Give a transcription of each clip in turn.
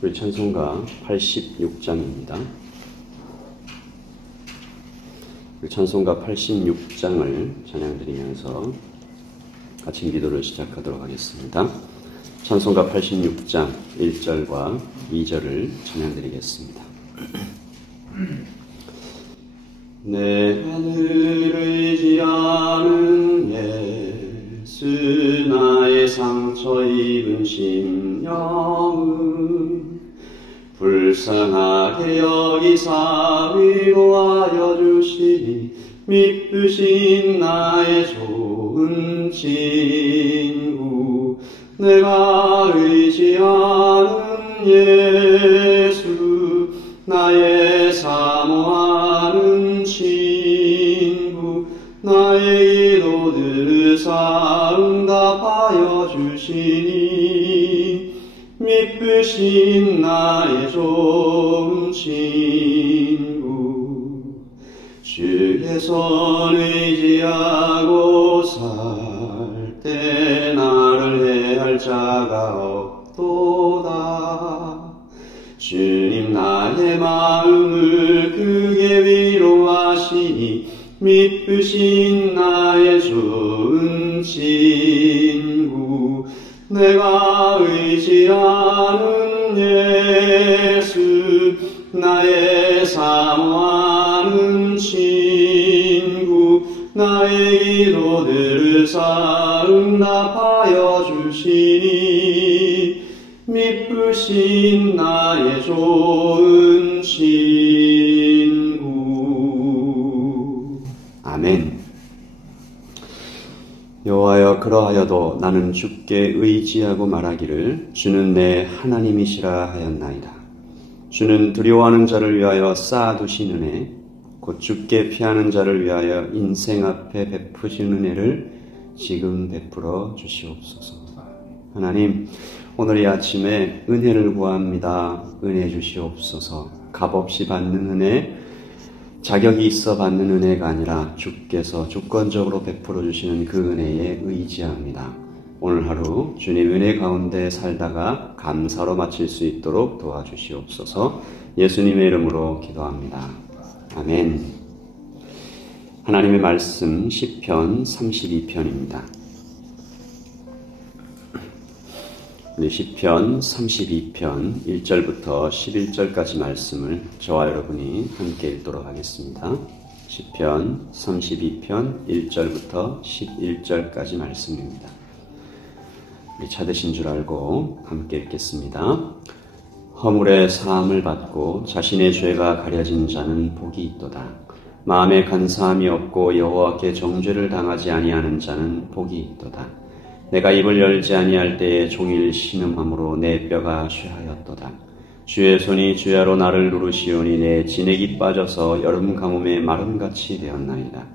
우리 찬송가 86장입니다. 우리 찬송가 86장을 찬양드리면서 같이 기도를 시작하도록 하겠습니다. 찬송가 86장 1절과 2절을 찬양드리겠습니다. 내 하늘을 의지하는 예수 나의 상처 입은 심령은 불쌍하게 여기사 위로하여 주시니 믿으신 나의 좋은 친구 내가 의지하는 예수 나의 사모하는 친구 나의 기도들을 응답하여 주시니 믿으신 나의 좋은 친구 주의 손 의지하고 살 때 나를 해할 자가 없도다. 주님 나의 마음을 크게 위로하시니 믿으신 나의 좋은 친구 내가 의지하는 예수 나의 사모하는 친구 나의 기도들을 응답하여 주시니 믿으신 나의 좋은 친구. 아멘. 여호와여 그러하여도 나는 주께 의지하고 말하기를 주는 내 하나님이시라 하였나이다. 주는 두려워하는 자를 위하여 쌓아두신 은혜 곧 주께 피하는 자를 위하여 인생 앞에 베푸신 은혜를 지금 베풀어 주시옵소서. 하나님 오늘 이 아침에 은혜를 구합니다. 은혜 주시옵소서. 값없이 받는 은혜 자격이 있어 받는 은혜가 아니라 주께서 주권적으로 베풀어 주시는 그 은혜에 의지합니다. 오늘 하루 주님 은혜 가운데 살다가 감사로 마칠 수 있도록 도와주시옵소서. 예수님의 이름으로 기도합니다. 아멘. 하나님의 말씀 시편 32편입니다. 우리 시편 32편 1절부터 11절까지 말씀을 저와 여러분이 함께 읽도록 하겠습니다. 시편 32편 1절부터 11절까지 말씀입니다. 우리 찾으신 줄 알고 함께 읽겠습니다. 허물의 사함을 받고 자신의 죄가 가려진 자는 복이 있도다. 마음에 간사함이 없고 여호와께 정죄를 당하지 아니하는 자는 복이 있도다. 내가 입을 열지 아니할 때에 종일 신음함으로 내 뼈가 쇠하였도다. 주의 손이 주야로 나를 누르시오니 내 진액이 빠져서 여름 가뭄에 마름같이 되었나이다.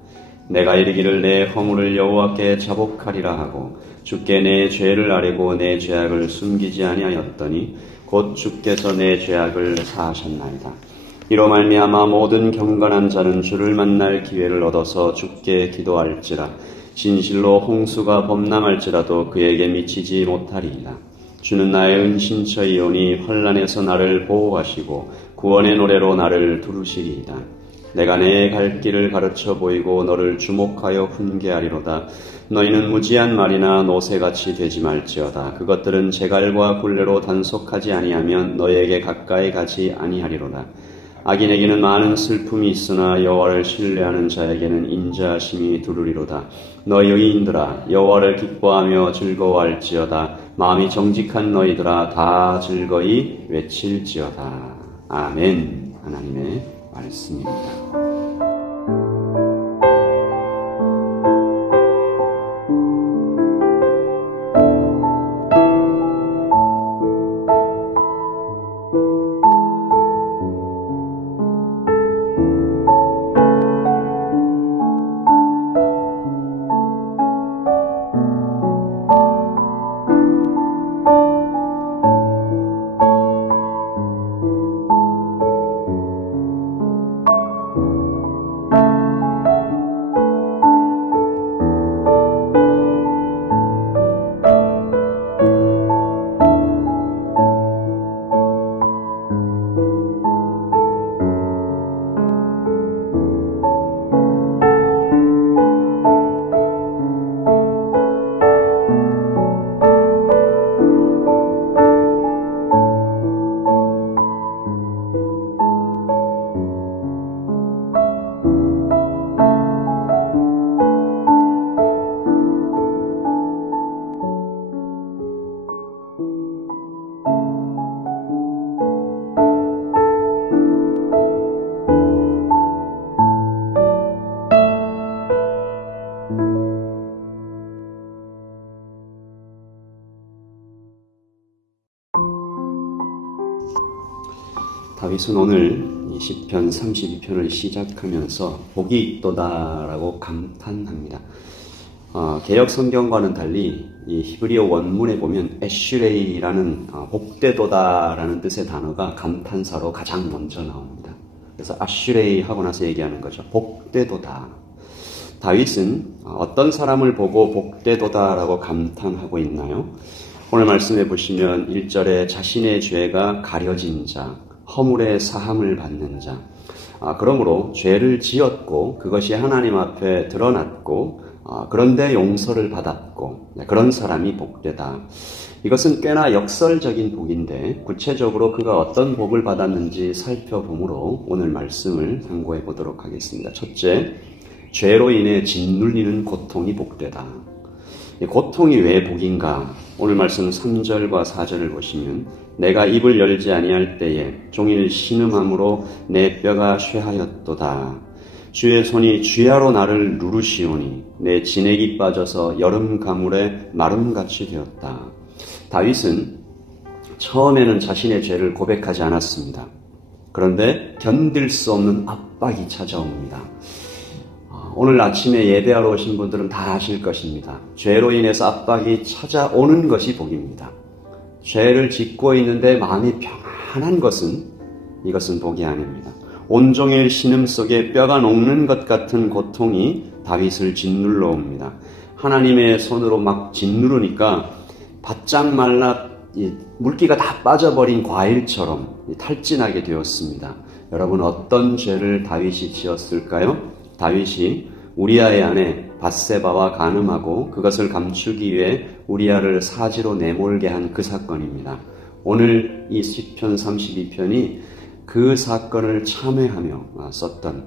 내가 이르기를 내 허물을 여호와께 자복하리라 하고 주께 내 죄를 아뢰고 내 죄악을 숨기지 아니하였더니 곧 주께서 내 죄악을 사하셨나이다. 이로 말미암아 모든 경건한 자는 주를 만날 기회를 얻어서 주께 기도할지라. 진실로 홍수가 범람할지라도 그에게 미치지 못하리이다. 주는 나의 은신처이오니 환난에서 나를 보호하시고 구원의 노래로 나를 두르시리이다. 내가 내 갈 길을 가르쳐 보이고 너를 주목하여 훈계하리로다. 너희는 무지한 말이나 노새같이 되지 말지어다. 그것들은 제갈과 굴레로 단속하지 아니하면 너희에게 가까이 가지 아니하리로다. 악인에게는 많은 슬픔이 있으나 여호와를 신뢰하는 자에게는 인자하심이 두루리로다. 너희 의인들아 여호와를 기뻐하며 즐거워할지어다. 마음이 정직한 너희들아 다 즐거이 외칠지어다. 아멘. 하나님의 말씀입니다. 다윗은 오늘 이 시편 32편을 시작하면서 복이 있도다라고 감탄합니다. 개역 성경과는 달리 이 히브리어 원문에 보면 에슈레이라는 복되도다라는 뜻의 단어가 감탄사로 가장 먼저 나옵니다. 그래서 아슈레이 하고 나서 얘기하는 거죠. 복되도다. 다윗은 어떤 사람을 보고 복되도다라고 감탄하고 있나요? 오늘 말씀해 보시면 1절에 자신의 죄가 가려진 자, 허물의 사함을 받는 자, 그러므로 죄를 지었고 그것이 하나님 앞에 드러났고 그런데 용서를 받았고 그런 사람이 복되다. 이것은 꽤나 역설적인 복인데 구체적으로 그가 어떤 복을 받았는지 살펴보므로 오늘 말씀을 상고해 보도록 하겠습니다. 첫째, 죄로 인해 짓눌리는 고통이 복되다. 고통이 왜 복인가? 오늘 말씀 3절과 4절을 보시면 내가 입을 열지 아니할 때에 종일 신음함으로 내 뼈가 쇠하였도다. 주의 손이 쥐하로 나를 누르시오니 내 진액이 빠져서 여름 가물에 마름같이 되었다. 다윗은 처음에는 자신의 죄를 고백하지 않았습니다. 그런데 견딜 수 없는 압박이 찾아옵니다. 오늘 아침에 예배하러 오신 분들은 다 아실 것입니다. 죄로 인해서 압박이 찾아오는 것이 복입니다. 죄를 짓고 있는데 마음이 평안한 것은 이것은 복이 아닙니다. 온종일 신음 속에 뼈가 녹는 것 같은 고통이 다윗을 짓눌러 옵니다. 하나님의 손으로 막 짓누르니까 바짝 말라 물기가 다 빠져버린 과일처럼 탈진하게 되었습니다. 여러분, 어떤 죄를 다윗이 지었을까요? 다윗이 우리아의 아내 밧세바와 간음하고 그것을 감추기 위해 우리아를 사지로 내몰게 한 그 사건입니다. 오늘 이 시편 32편이 그 사건을 참회하며 썼던,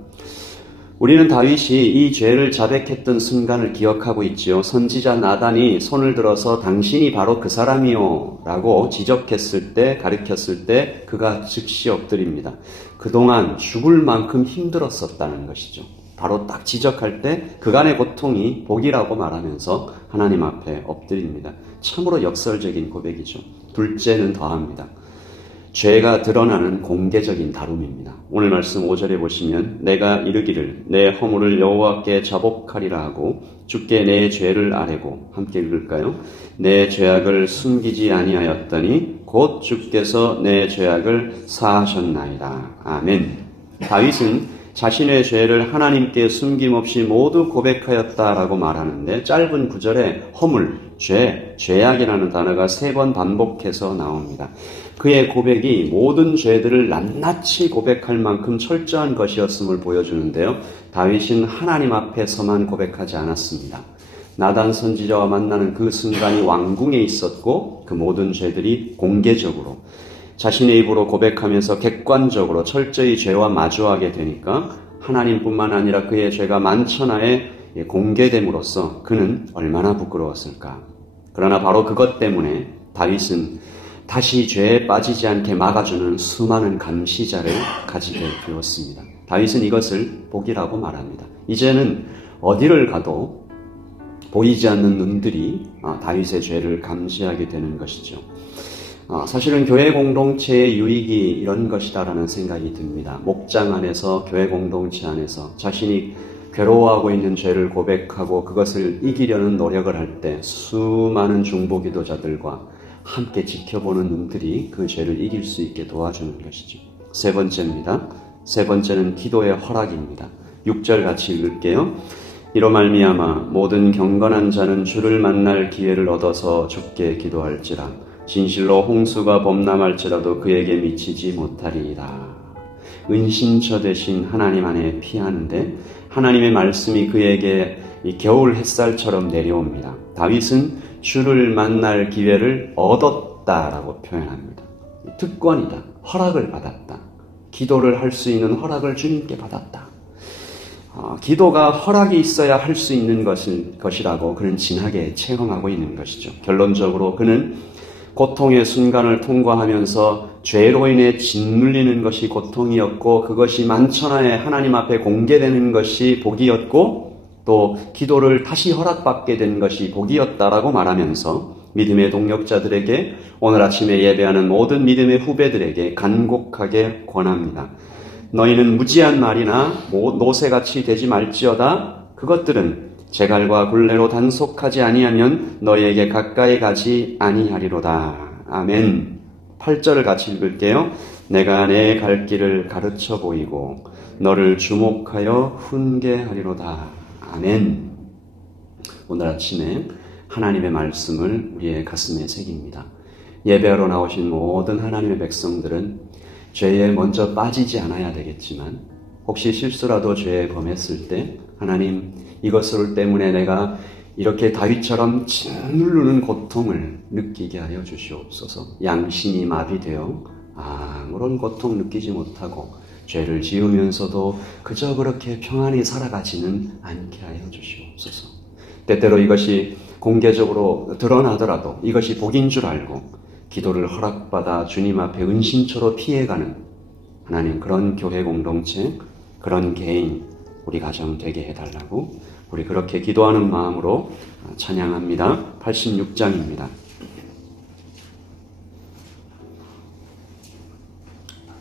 우리는 다윗이 이 죄를 자백했던 순간을 기억하고 있지요. 선지자 나단이 손을 들어서 당신이 바로 그 사람이요 라고 지적했을 때, 가르쳤을 때 그가 즉시 엎드립니다. 그동안 죽을 만큼 힘들었었다는 것이죠. 바로 딱 지적할 때 그간의 고통이 복이라고 말하면서 하나님 앞에 엎드립니다. 참으로 역설적인 고백이죠. 둘째는 더합니다. 죄가 드러나는 공개적인 다룸입니다. 오늘 말씀 5절에 보시면 내가 이르기를 내 허물을 여호와께 자복하리라 하고 주께 내 죄를 아뢰고, 함께 읽을까요? 내 죄악을 숨기지 아니하였더니 곧 주께서 내 죄악을 사하셨나이다. 아멘. 다윗은 자신의 죄를 하나님께 숨김없이 모두 고백하였다라고 말하는데 짧은 구절에 허물, 죄, 죄악이라는 단어가 3번 반복해서 나옵니다. 그의 고백이 모든 죄들을 낱낱이 고백할 만큼 철저한 것이었음을 보여주는데요. 다윗은 하나님 앞에서만 고백하지 않았습니다. 나단 선지자와 만나는 그 순간이 왕궁에 있었고 그 모든 죄들이 공개적으로 자신의 입으로 고백하면서 객관적으로 철저히 죄와 마주하게 되니까 하나님뿐만 아니라 그의 죄가 만천하에 공개됨으로써 그는 얼마나 부끄러웠을까. 그러나 바로 그것 때문에 다윗은 다시 죄에 빠지지 않게 막아주는 수많은 감시자를 가지게 되었습니다. 다윗은 이것을 복이라고 말합니다. 이제는 어디를 가도 보이지 않는 눈들이 다윗의 죄를 감시하게 되는 것이죠. 사실은 교회 공동체의 유익이 이런 것이다라는 생각이 듭니다. 목장 안에서, 교회 공동체 안에서 자신이 괴로워하고 있는 죄를 고백하고 그것을 이기려는 노력을 할 때 수많은 중보기도자들과 함께 지켜보는 눈들이 그 죄를 이길 수 있게 도와주는 것이죠. 세 번째입니다. 세 번째는 기도의 허락입니다. 6절 같이 읽을게요. 이로 말미암아 모든 경건한 자는 주를 만날 기회를 얻어서 주께 기도할지라. 진실로 홍수가 범람할지라도 그에게 미치지 못하리이다. 은신처 되신 하나님 안에 피하는데 하나님의 말씀이 그에게 이 겨울 햇살처럼 내려옵니다. 다윗은 주를 만날 기회를 얻었다라고 표현합니다. 특권이다. 허락을 받았다. 기도를 할 수 있는 허락을 주님께 받았다. 기도가 허락이 있어야 할 수 있는 것이라고 그는 진하게 체험하고 있는 것이죠. 결론적으로 그는 고통의 순간을 통과하면서 죄로 인해 짓눌리는 것이 고통이었고 그것이 만천하에 하나님 앞에 공개되는 것이 복이었고 또 기도를 다시 허락받게 된 것이 복이었다라고 말하면서 믿음의 동력자들에게, 오늘 아침에 예배하는 모든 믿음의 후배들에게 간곡하게 권합니다. 너희는 무지한 말이나 노새같이 되지 말지어다. 그것들은 제갈과 굴레로 단속하지 아니하면 너희에게 가까이 가지 아니하리로다. 아멘. 8절을 같이 읽을게요. 내가 내 갈 길을 가르쳐 보이고 너를 주목하여 훈계하리로다. 아멘. 오늘 아침에 하나님의 말씀을 우리의 가슴에 새깁니다. 예배하러 나오신 모든 하나님의 백성들은 죄에 먼저 빠지지 않아야 되겠지만, 혹시 실수라도 죄에 범했을 때 하나님, 이것을 때문에 내가 이렇게 다윗처럼 짓누르는 고통을 느끼게 하여 주시옵소서. 양심이 마비되어 아무런 고통 느끼지 못하고 죄를 지으면서도 그저 그렇게 평안히 살아가지는 않게 하여 주시옵소서. 때때로 이것이 공개적으로 드러나더라도 이것이 복인 줄 알고 기도를 허락받아 주님 앞에 은신처로 피해가는 하나님, 그런 교회 공동체, 그런 개인, 우리 가정 되게 해달라고 우리 그렇게 기도하는 마음으로 찬양합니다. 86장입니다.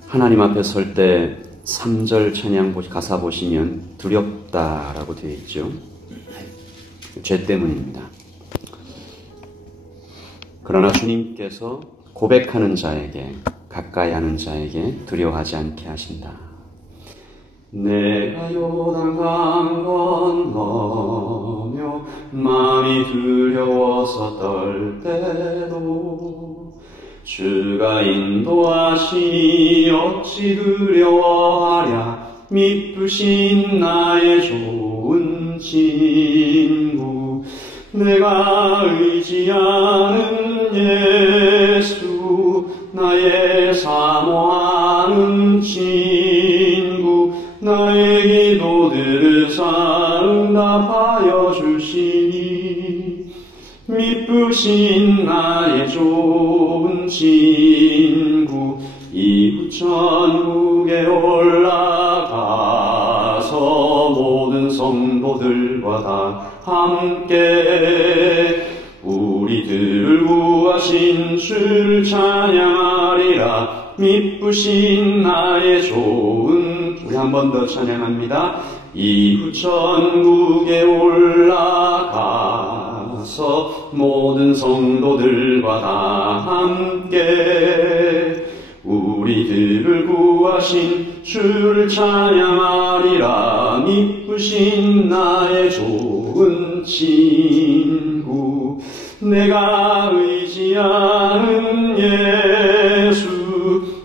하나님 앞에 설 때 3절 찬양 가사 보시면 두렵다라고 되어 있죠. 죄 때문입니다. 그러나 주님께서 고백하는 자에게, 가까이 하는 자에게 두려워하지 않게 하신다. 내가 요단강 건너며 마음이 두려워서 떨 때도 주가 인도하시니 어찌 두려워하랴. 미쁘신 나의 좋은 친구, 내가 의지하는 예수, 나의 사모하는 친구, 나의 기도들을 응답하여 주시니 미쁘신 나의 좋은 친구, 이후 천국에 올라가서 모든 성도들과 다 함께 우리들을 구하신 줄 찬양하리라. 미쁘신 나의 좋은, 우리 한 번 더 찬양합니다. 이후 천국에 올라가서 모든 성도들과 다 함께 우리들을 구하신 주를 찬양하리라. 미쁘신 나의 좋은 친구, 내가 의지하는 예수,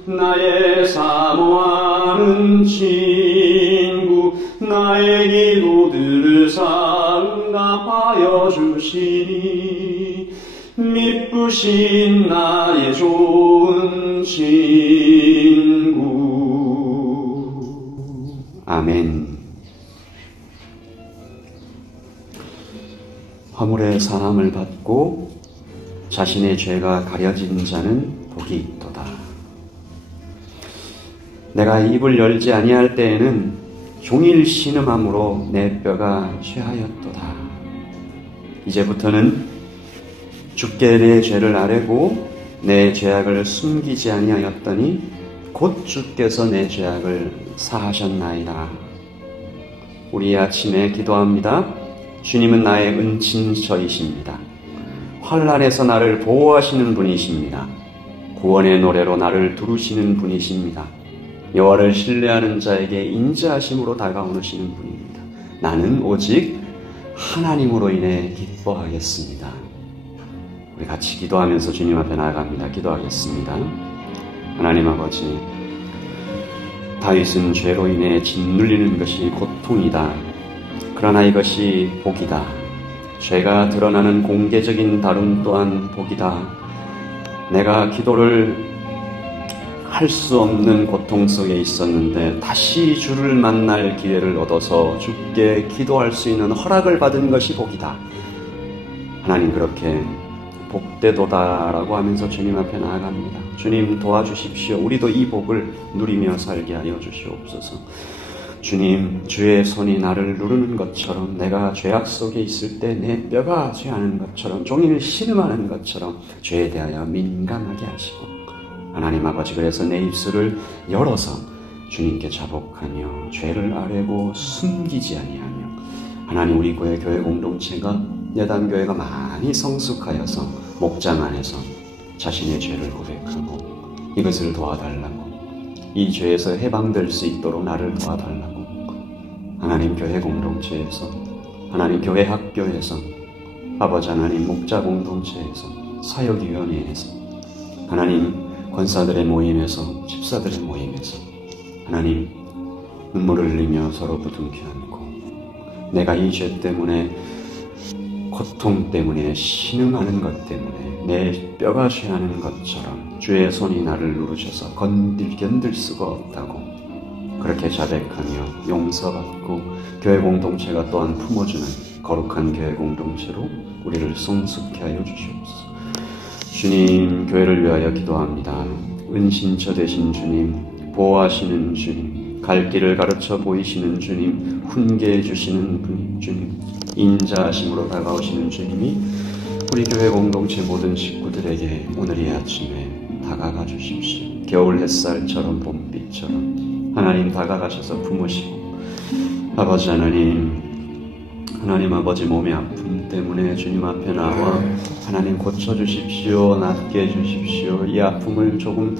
나의 사모하는 친구, 나의 기도들을 응답하여 주시니 미쁘신 나의 좋은 친구. 아멘. 화물의 사함을 받고 자신의 죄가 가려진 자는 복이 있도다. 내가 입을 열지 아니할 때에는 종일 신음함으로 내 뼈가 쇠하였도다. 이제부터는 주께 내 죄를 아뢰고 내 죄악을 숨기지 아니하였더니 곧 주께서 내 죄악을 사하셨나이다. 우리 아침에 기도합니다. 주님은 나의 은친처이십니다. 환난에서 나를 보호하시는 분이십니다. 구원의 노래로 나를 두르시는 분이십니다. 여호와를 신뢰하는 자에게 인자하심으로 다가오시는 분입니다. 나는 오직 하나님으로 인해 기뻐하겠습니다. 우리 같이 기도하면서 주님 앞에 나아갑니다. 기도하겠습니다. 하나님 아버지, 다윗은 죄로 인해 짓눌리는 것이 고통이다. 그러나 이것이 복이다. 죄가 드러나는 공개적인 다름 또한 복이다. 내가 기도를 할 수 없는 고통 속에 있었는데 다시 주를 만날 기회를 얻어서 주께 기도할 수 있는 허락을 받은 것이 복이다. 하나님, 그렇게 복되도다라고 하면서 주님 앞에 나아갑니다. 주님 도와주십시오. 우리도 이 복을 누리며 살게 하여 주시옵소서. 주님, 주의 손이 나를 누르는 것처럼, 내가 죄악 속에 있을 때 내 뼈가 죄하는 것처럼, 종일 신음하는 것처럼 죄에 대하여 민감하게 하시고, 하나님 아버지, 그래서 내 입술을 열어서 주님께 자복하며 죄를 아뢰고 숨기지 아니하며, 하나님, 우리 교회 공동체가 예단교회가 많이 성숙하여서 목장 안에서 자신의 죄를 고백하고 이것을 도와달라고, 이 죄에서 해방될 수 있도록 나를 도와달라고, 하나님 교회 공동체에서, 하나님 교회 학교에서, 아버지 하나님 목자 공동체에서, 사역위원회에서, 하나님 권사들의 모임에서, 집사들의 모임에서, 하나님 눈물을 흘리며 서로 부둥켜 안고, 내가 이 죄 때문에, 고통 때문에, 신음하는 것 때문에 내 뼈가 죄하는 것처럼 주의 손이 나를 누르셔서 견딜 수가 없다고 그렇게 자백하며 용서받고, 교회 공동체가 또한 품어주는 거룩한 교회 공동체로 우리를 성숙케 하여 주시옵소서. 주님, 교회를 위하여 기도합니다. 은신처 되신 주님, 보호하시는 주님, 갈 길을 가르쳐 보이시는 주님, 훈계해 주시는 주님, 인자하심으로 다가오시는 주님이 우리 교회 공동체 모든 식구들에게 오늘 이 아침에 다가가 주십시오. 겨울 햇살처럼, 봄빛처럼 하나님 다가가셔서 품으시고, 아버지 하나님, 하나님 아버지 몸의 아픔 때문에 주님 앞에 나와 하나님 고쳐주십시오, 낫게 해주십시오, 이 아픔을 조금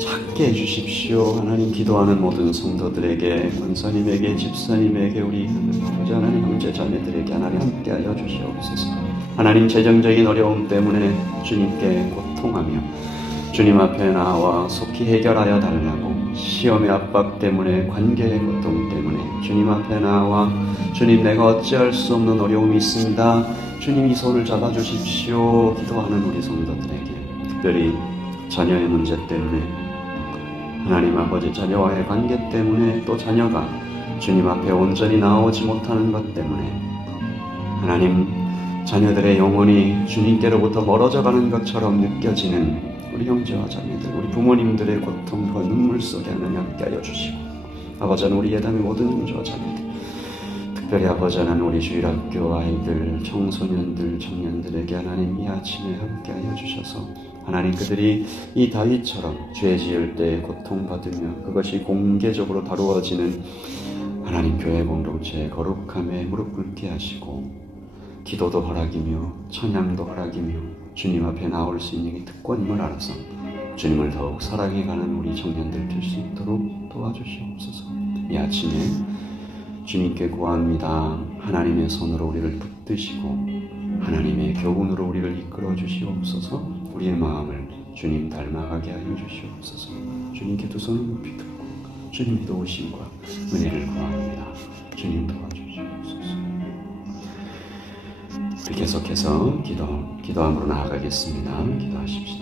작게 해주십시오. 하나님, 기도하는 모든 성도들에게, 권사님에게, 집사님에게, 우리 아버지 하나님 형제 자매들에게 하나님 함께하여 주시옵소서. 하나님, 재정적인 어려움 때문에 주님께 고통하며 주님 앞에 나와 속히 해결하여 달라고, 시험의 압박 때문에, 관계의 고통 때문에 주님 앞에 나와 주님, 내가 어찌할 수 없는 어려움이 있습니다, 주님 이 손을 잡아주십시오 기도하는 우리 성도들에게, 특별히 자녀의 문제 때문에, 하나님 아버지 자녀와의 관계 때문에, 또 자녀가 주님 앞에 온전히 나오지 못하는 것 때문에, 하나님 자녀들의 영혼이 주님께로부터 멀어져 가는 것처럼 느껴지는 우리 형제와 자매들, 우리 부모님들의 고통과 눈물 속에 하나님 함께하여 주시고, 아버지 하나님 우리 예당의 모든 형제와 자매들, 특별히 아버지 하나님 우리 주일학교 아이들, 청소년들, 청년들에게 하나님 이 아침에 함께하여 주셔서, 하나님 그들이 이 다윗처럼 죄 지을 때 고통받으며 그것이 공개적으로 다루어지는 하나님 교회 공동체의 거룩함에 무릎 꿇게 하시고, 기도도 허락이며 찬양도 허락이며 주님 앞에 나올 수 있는 이 특권임을 알아서 주님을 더욱 사랑해가는 우리 청년들 될 수 있도록 도와주시옵소서. 이 아침에 주님께 구합니다. 하나님의 손으로 우리를 붙드시고 하나님의 교훈으로 우리를 이끌어 주시옵소서. 우리의 마음을 주님 닮아가게 하여 주시옵소서. 주님께 두 손을 높이 들고 주님의 도우심과 은혜를 구합니다. 주님 도와주시옵소서. 계속해서 기도함으로 나아가겠습니다. 기도하십시다.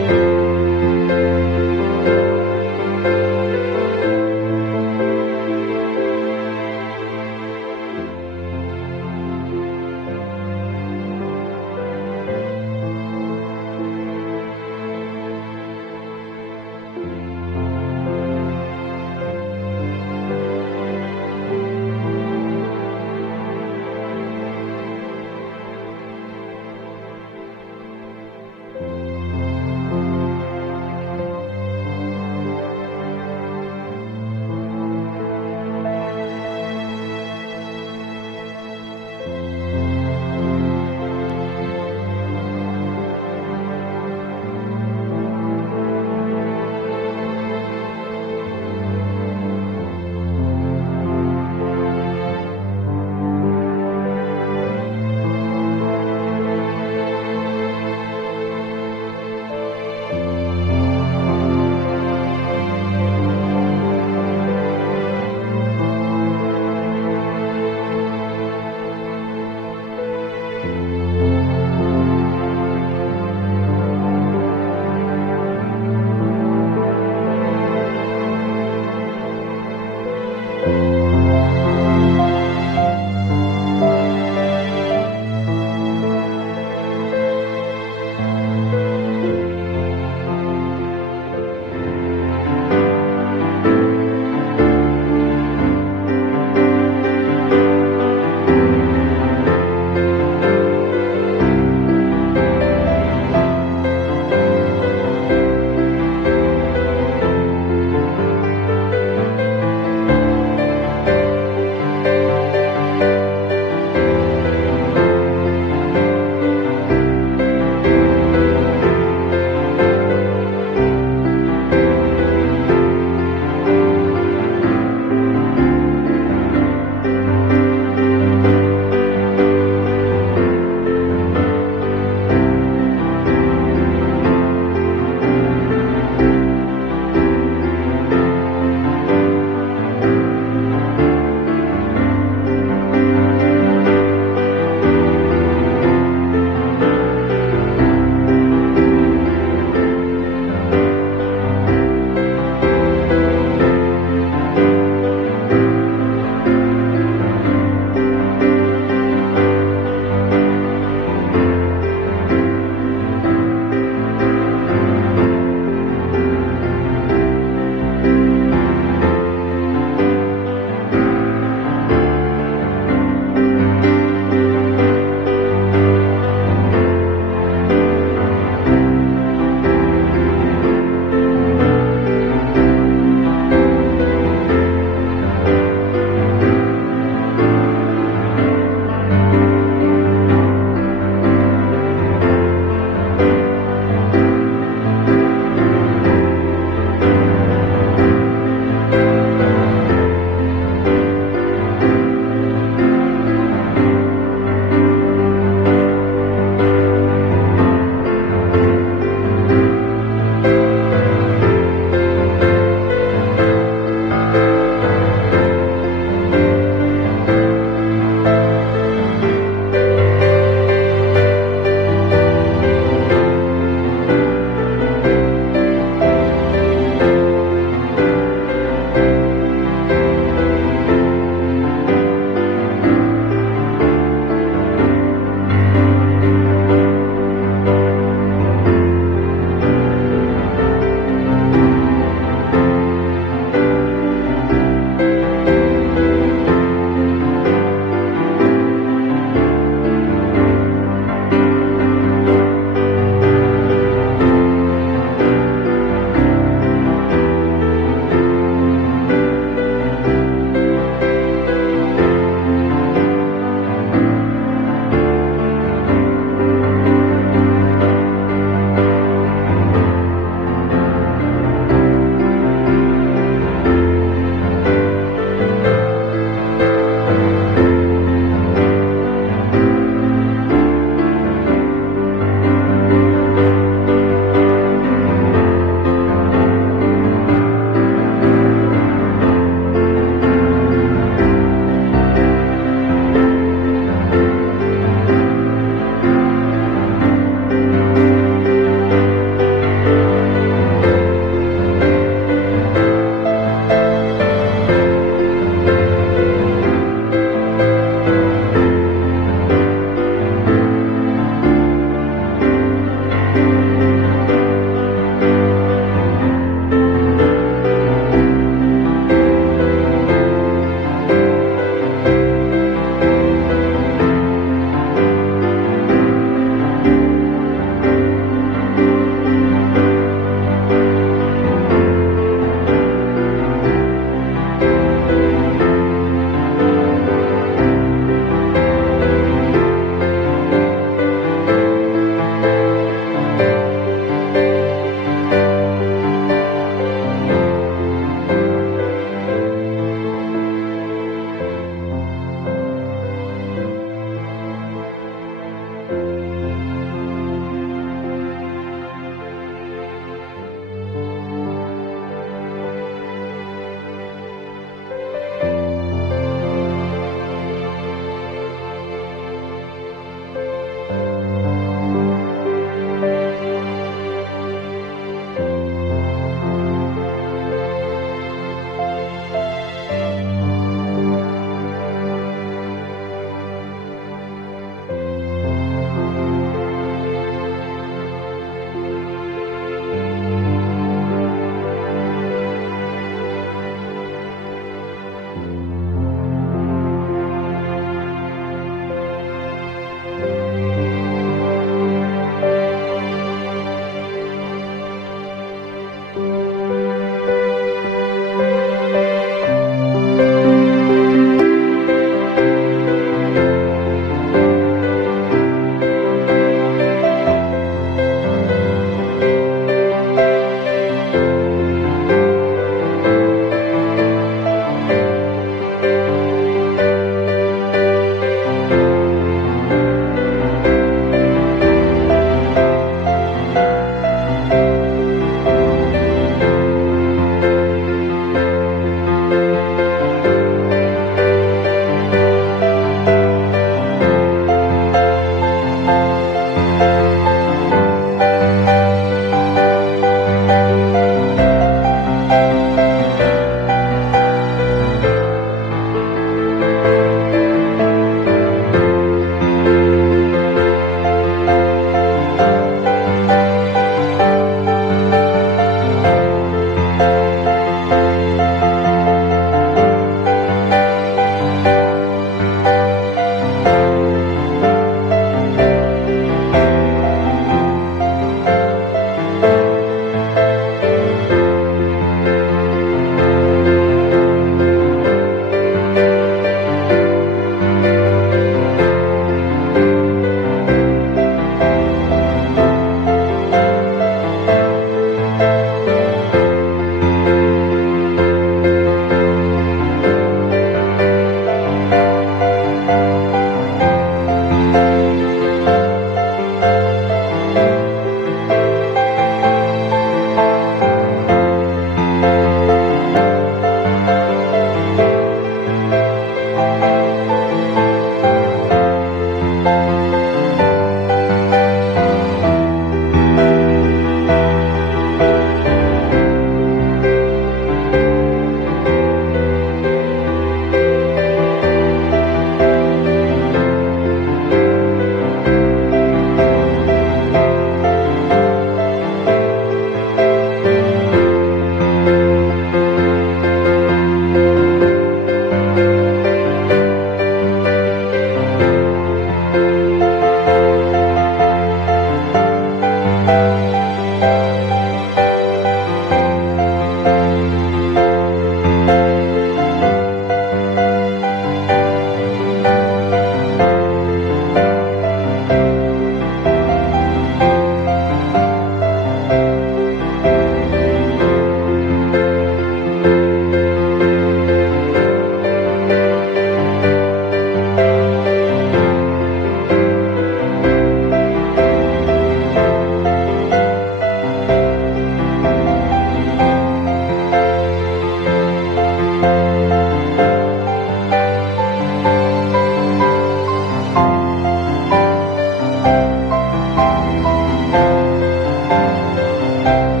주옵소서.